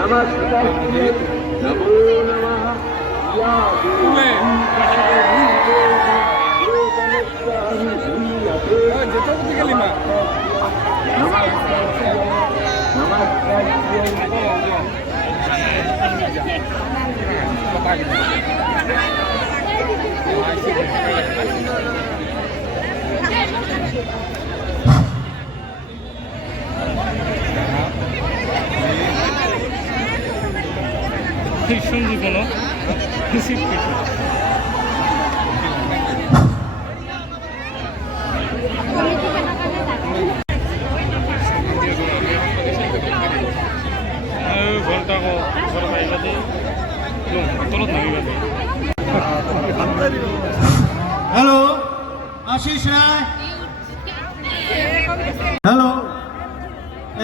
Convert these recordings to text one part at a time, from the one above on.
नमस्ते नमो नमः সঞ্জীবন ঘন্টা ঘৰ পাইবা তলত নামিবা हेलो आशीष राय हेलो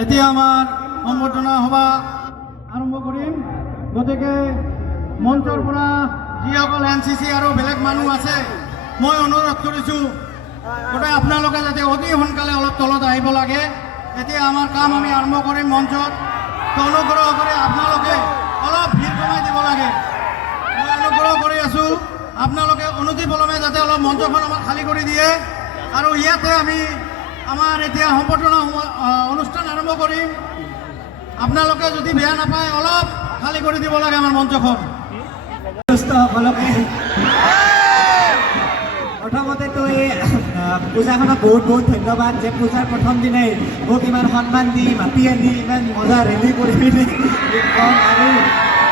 এতিয়া আমাৰ সম্বৰ্ধনা সভা আৰম্ভ কৰিম গতিকে মঞ্চৰ পৰা যিসকল এনচিচি আৰু বেলেগ মানুহ আছে মই অনুৰোধ কৰিছোঁ গতিকে আপোনালোকে যাতে অতি সোনকালে অলপ তলত আহিব লাগে এতিয়া আমাৰ কাম আমি আৰম্ভ কৰিম মঞ্চত তো অনুগ্ৰহ কৰি আপোনালোকে অলপ ভিৰ কমাই দিব লাগে মই অনুগ্ৰহ কৰি আছোঁ আপোনালোকে অনতিপলমে যাতে অলপ মঞ্চখন আমাক খালী কৰি দিয়ে আৰু ইয়াতে আমি আমাৰ এতিয়া সম্বৰ্ধনা অনুষ্ঠান আৰম্ভ কৰিম আপোনালোকে যদি বেয়া নাপায় অলপ খালী কৰি দিব লাগে আমাৰ মঞ্চখন প্ৰথমতেতো এই পূজাখনক বহুত বহুত ধন্যবাদ যে পূজাৰ প্ৰথম দিনাই মোক ইমান সন্মান দি মাতি আনি ইমান মজা ৰেলি কৰি পিনি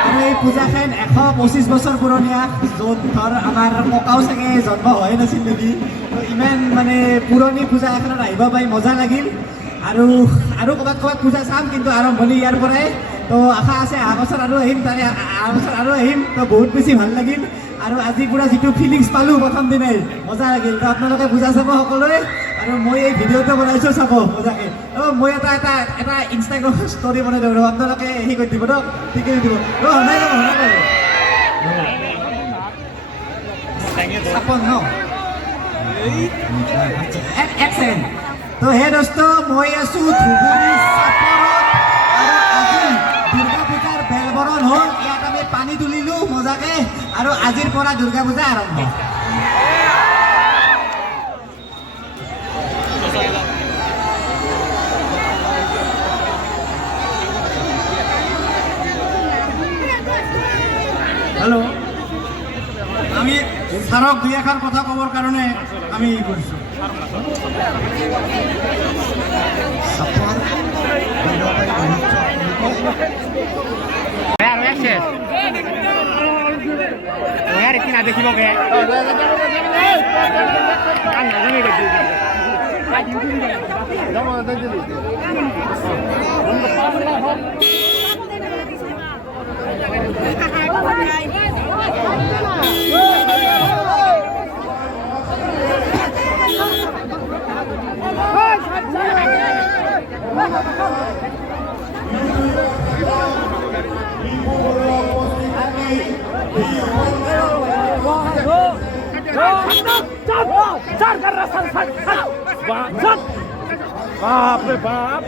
আৰু এই পূজাখন 125 বছৰ পুৰণীয়া য'ত ধৰ আমাৰ ককাও চাগে জন্ম হোৱাই নাছিল নেকি তো ইমান মানে পুৰণি পূজা এখনত আহিব পাই মজা লাগিল আৰু ক'ৰবাত পূজা চাম কিন্তু আৰম্ভণি ইয়াৰ পৰাই তো আশা আছে অহা বছৰ আৰু আহিম তাৰে অহা বছৰ আৰু আহিম তো বহুত বেছি ভাল লাগিল আৰু আজি পুৰা যিটো ফিলিংছ পালোঁ প্ৰথম দিনাই মজা লাগিল তো আপোনালোকে পূজা চাব সকলোৱে আৰু মই এই ভিডিঅ'টো বনাইছোঁ চাব মজাকৈ মই এটা ইনষ্টাগ্ৰাম ষ্টৰি বনাই দিওঁ আপোনালোকে হেৰি কৰি দিব ন ঠিকে দিব শুনাই যাব চাপন ন এক ছেকেণ্ড তো হে দোস্ত মই আছোঁ ধুবুৰী চাপৰত আৰু আজি দুৰ্গা পূজাৰ বেলবৰণ হ'ল ইয়াত আমি পানী তুলিলোঁ মজাকৈ আৰু আজিৰ পৰা দুৰ্গা পূজা আৰম্ভ হেল্ল' আমি ছাৰক দুই এষাৰ কথা ক'বৰ কাৰণে আমি কৰিছোঁ দেখিবগে बाप रे बाप